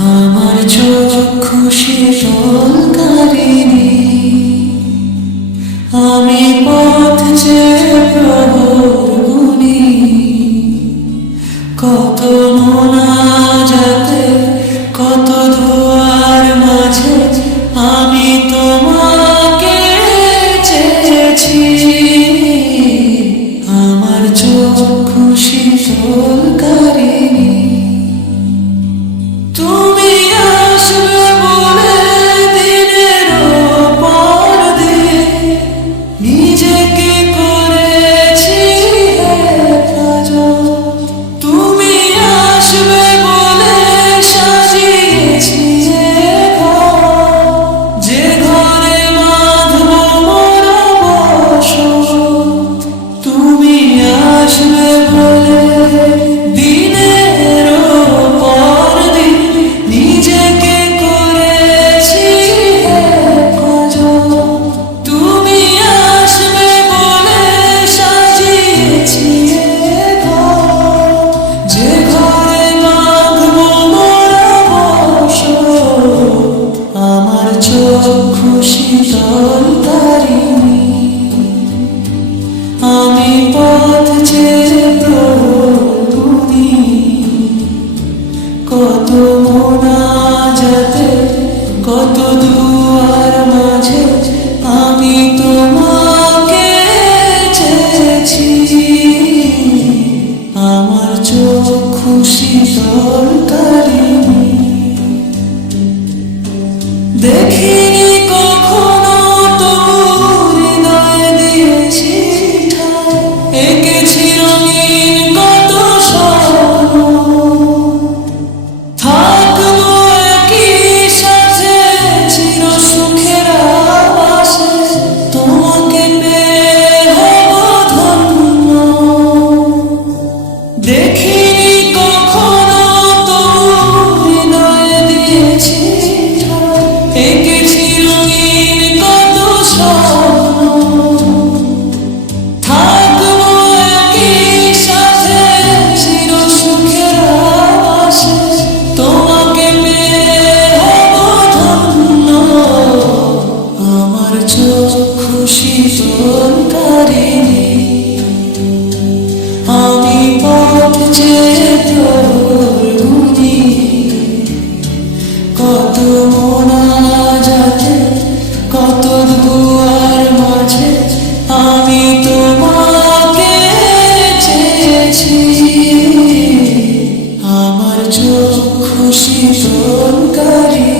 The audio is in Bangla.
আমার চক্ষু শীতলকারিণী, আমি পথ চেয়ে প্রহর গুনি, কত মোনাজাতে কত দুয়ার মাঝে আমি তোমাকে চেয়েছি। আমার চক্ষু শীতলকারিণী, তুমি আসবে বলে দিনের পর দিন নিজেকে করেছি হেফাজত। তুমি আসবে বলে সাজিয়েছি ঘর, যে ঘরে বাঁধব মোরা বসত। তুমি আসবে বলে দিনের পর দিন নিজেকে করেছি হেফাজত। তুমি আসবে বলে সাজিয়েছি ঘর, যে ঘরে বাঁধব মোরা বসত। আমার চক্ষু শীতলকারিণী, আমি পথ চেয়ে প্রহর গুনি, কত মোনাজাতে কত দুয়ার মাঝে আমি তোমাকে চেয়েছি। আমার চক্ষু শীতলকারিণী, দেখিনি কখনো তবু হৃদয়ে দিয়েছি ঠাঁই, এঁকেছি রঙিন কত স্বপ্ন। থাকবো একই সাথে চির সুখের আবাসে, তোমাকে পেয়ে হব ধন্য। দেখিনি কখনো তবু হৃদয়ে দিয়েছি ঠাঁই, এঁকেছি রঙিন কত স্বপ্ন। থাকবো একই সাথে চির সুখের আবাসে, তোমাকে পেয়ে হব ধন্য। আমার চক্ষু শীতলকারিণী, আমি পথ চেয়ে প্রহর গুনি, কত মোনাজাতে কত দুয়ার মাঝে আমি তোমাকে চেয়েছি। আমার চক্ষু শীতলকারিণী।